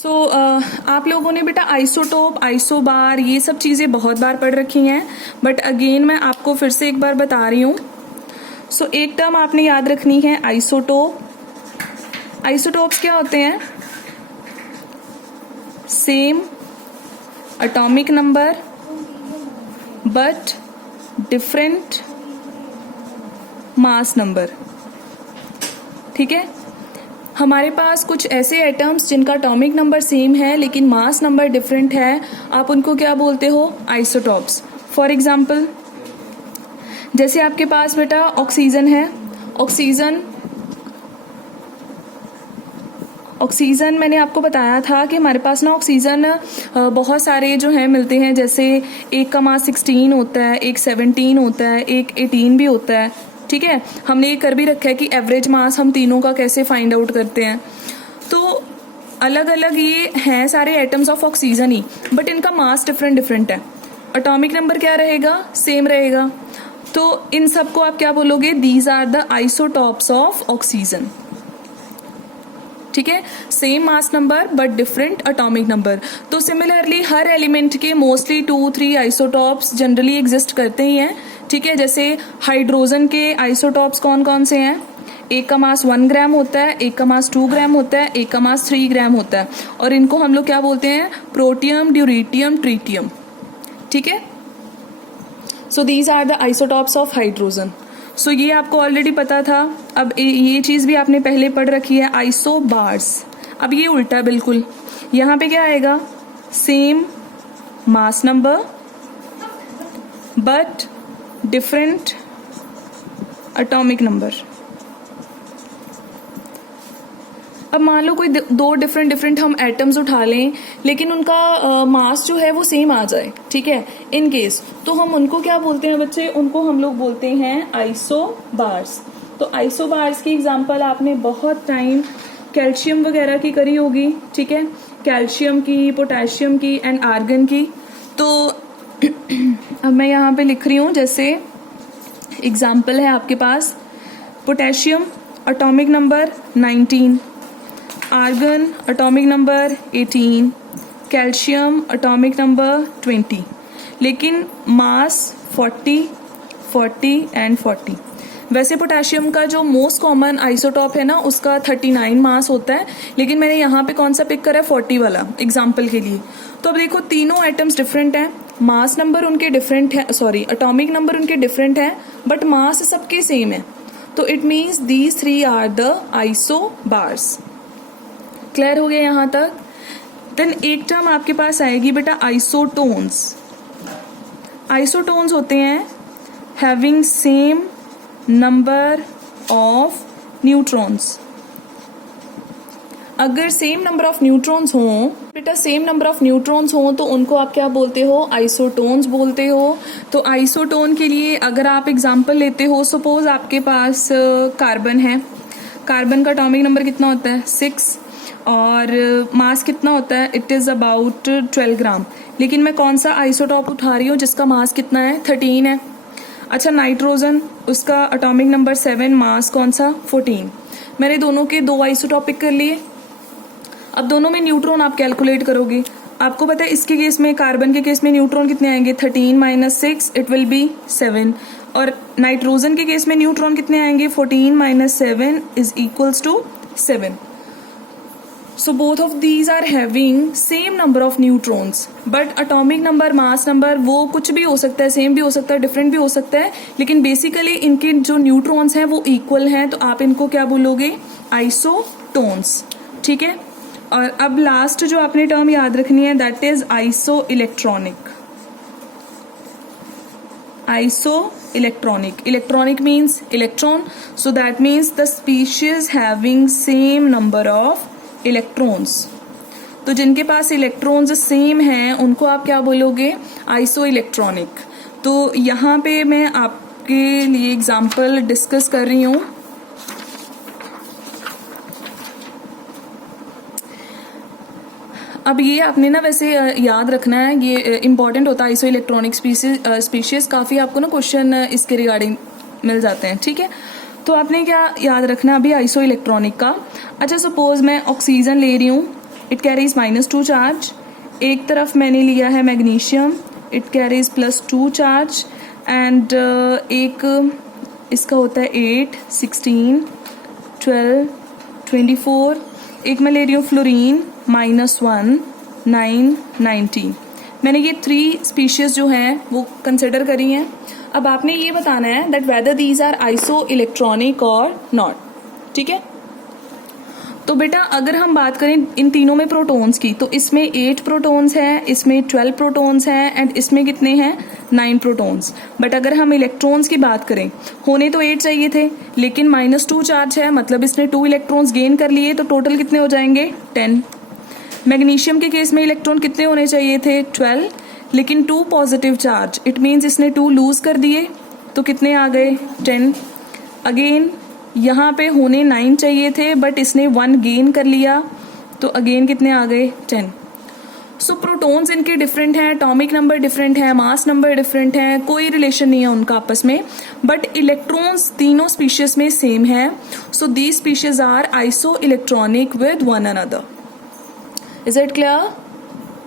आप लोगों ने बेटा आइसोटोप, आइसोबार ये सब चीज़ें बहुत बार पढ़ रखी हैं, बट अगेन मैं आपको फिर से एक बार बता रही हूँ। एक टर्म आपने याद रखनी है, आइसोटोप। आइसोटोप्स क्या होते हैं? Same atomic number but different mass number. ठीक है, हमारे पास कुछ ऐसे एटम्स जिनका एटॉमिक नंबर सेम है लेकिन मास नंबर डिफरेंट है, आप उनको क्या बोलते हो? आइसोटॉप्स। फॉर एग्जाम्पल, जैसे आपके पास बेटा ऑक्सीजन है। ऑक्सीजन मैंने आपको बताया था कि हमारे पास ना ऑक्सीजन बहुत सारे जो हैं मिलते हैं, जैसे एक का मास 16 होता है, एक 17 होता है, एक 18 भी होता है। ठीक है, हमने ये कर भी रखा है कि एवरेज मास हम तीनों का कैसे फाइंड आउट करते हैं। तो अलग अलग ये हैं सारे atoms of oxygen he, but इनका मास डिफरेंट है। एटॉमिक नंबर क्या रहेगा? सेम रहेगा। तो इन सबको आप क्या बोलोगे? These are the isotopes of oxygen. ठीक है, same mass number but different atomic number. तो सिमिलरली हर एलिमेंट के मोस्टली 2-3 आइसोटॉप्स जनरली एग्जिस्ट करते ही हैं। ठीक है, जैसे हाइड्रोजन के आइसोटॉप्स कौन कौन से हैं? एक का मास 1 ग्राम होता है, एक का मास 2 ग्राम होता है, एक का मास 3 ग्राम होता है, और इनको हम लोग क्या बोलते हैं? Protium, deuterium, tritium. ठीक है, so these are the isotopes of hydrogen. ये आपको ऑलरेडी पता था। अब ये चीज भी आपने पहले पढ़ रखी है, आइसोबार्स। अब ये उल्टा है बिल्कुल। यहाँ पे क्या आएगा? Same mass number but different atomic number. अब मान लो कोई दो डिफरेंट हम एटम्स उठा लें, लेकिन उनका मास जो है वो सेम आ जाए। ठीक है, इन केस तो हम उनको क्या बोलते हैं बच्चे? उनको हम लोग बोलते हैं आइसोबार्स। तो आइसोबार्स की एग्जांपल आपने बहुत टाइम कैल्शियम वगैरह की करी होगी। ठीक है, कैल्शियम की, पोटेशियम की एंड आर्गन की। तो अब मैं यहाँ पे लिख रही हूँ, जैसे एग्जाम्पल है आपके पास potassium atomic number 19, argon atomic number 18, calcium atomic number 20, लेकिन मास 40 एंड 40। वैसे पोटेशियम का जो मोस्ट कॉमन आइसोटॉप है ना, उसका 39 मास होता है, लेकिन मैंने यहाँ पे कौन सा पिक करा है? 40 वाला, एग्जाम्पल के लिए। तो अब देखो, तीनों आइटम्स डिफरेंट हैं, मास नंबर उनके डिफरेंट है, सॉरी एटॉमिक नंबर उनके डिफरेंट है, बट मास सबके सेम है। तो it means these 3 are the isobars. Clear हो गया यहाँ तक? देन एक टर्म आपके पास आएगी बेटा आइसोटोन्स। आइसोटोन्स होते हैं having same number of neutrons. अगर सेम नंबर ऑफ न्यूट्रॉन्स हो बेटा, सेम नंबर ऑफ न्यूट्रॉन्स हो, तो उनको आप क्या बोलते हो? आइसोटोन्स बोलते हो। तो आइसोटोन के लिए अगर आप एग्जांपल लेते हो, सपोज आपके पास कार्बन है। कार्बन का एटॉमिक नंबर कितना होता है? 6, और मास कितना होता है? इट इज अबाउट 12 ग्राम। लेकिन मैं कौन सा आइसोटॉप उठा रही हूँ जिसका मास कितना है? 13 है। अच्छा, नाइट्रोजन, उसका एटॉमिक नंबर 7, मास कौन सा? 14। मैंने दोनों के 2 आइसोटॉप पिक कर लिए। अब दोनों में न्यूट्रॉन आप कैलकुलेट करोगे। आपको पता है इसके केस में, कार्बन के केस में न्यूट्रॉन कितने आएंगे? 13 माइनस 6, इट विल बी 7। और नाइट्रोजन के केस में न्यूट्रॉन कितने आएंगे? 14 minus 7 is equals to 7। So both of these are having same number of neutrons, but atomic number, mass number वो कुछ भी हो सकता है, सेम भी हो सकता है, डिफरेंट भी हो सकता है, लेकिन बेसिकली इनके जो न्यूट्रॉन्स हैं वो इक्वल हैं। तो आप इनको क्या बोलोगे? आइसोटोन्स। ठीक है, और अब लास्ट जो आपने टर्म याद रखनी है, that is iso electronic. Iso electronic, electronic means electron, so that means the species having same number of electrons. तो जिनके पास इलेक्ट्रॉन्स सेम हैं उनको आप क्या बोलोगे? Iso electronic. तो यहाँ पे मैं आपके लिए एग्जांपल डिस्कस कर रही हूँ। अब ये आपने ना वैसे याद रखना है, ये इंपॉर्टेंट होता है। आइसो इलेक्ट्रॉनिक स्पीशीज काफ़ी आपको ना क्वेश्चन इसके रिगार्डिंग मिल जाते हैं। ठीक है, तो आपने क्या याद रखना है अभी? आइसो इलेक्ट्रॉनिक का। अच्छा, सपोज मैं ऑक्सीजन ले रही हूँ, इट कैरीज -2 चार्ज. एक तरफ मैंने लिया है magnesium, it carries +2 charge. And एक इसका होता है 8, 16, 12, 24. एक मैं ले रही हूँ फ्लोरीन -1, 9, 19. मैंने ये 3 स्पीशीज जो हैं वो कंसिडर करी हैं. अब आपने ये बताना है that whether these are isoelectronic or not. ठीक है, तो बेटा अगर हम बात करें इन तीनों में प्रोटॉन्स की, तो इसमें 8 प्रोटॉन्स हैं, इसमें 12 प्रोटॉन्स हैं एंड इसमें कितने हैं 9 प्रोटॉन्स. बट अगर हम इलेक्ट्रॉन्स की बात करें, होने तो 8 चाहिए थे लेकिन -2 चार्ज है, मतलब इसने 2 इलेक्ट्रॉन्स गेन कर लिए, तो टोटल कितने हो जाएंगे 10. मैग्नीशियम के केस में इलेक्ट्रॉन कितने होने चाहिए थे 12, लेकिन 2 पॉजिटिव चार्ज, इट मीन्स इसने 2 लूज कर दिए, तो कितने आ गए 10. अगेन यहाँ पे होने 9 चाहिए थे बट इसने 1 गेन कर लिया, तो अगेन कितने आ गए 10. सो प्रोटॉन्स इनके डिफरेंट हैं, एटॉमिक नंबर डिफरेंट है, मास नंबर डिफरेंट है, कोई रिलेशन नहीं है उनका आपस में, बट इलेक्ट्रॉन्स तीनों स्पीशीज में सेम है. So these species are isoelectronic with one another. Is it clear?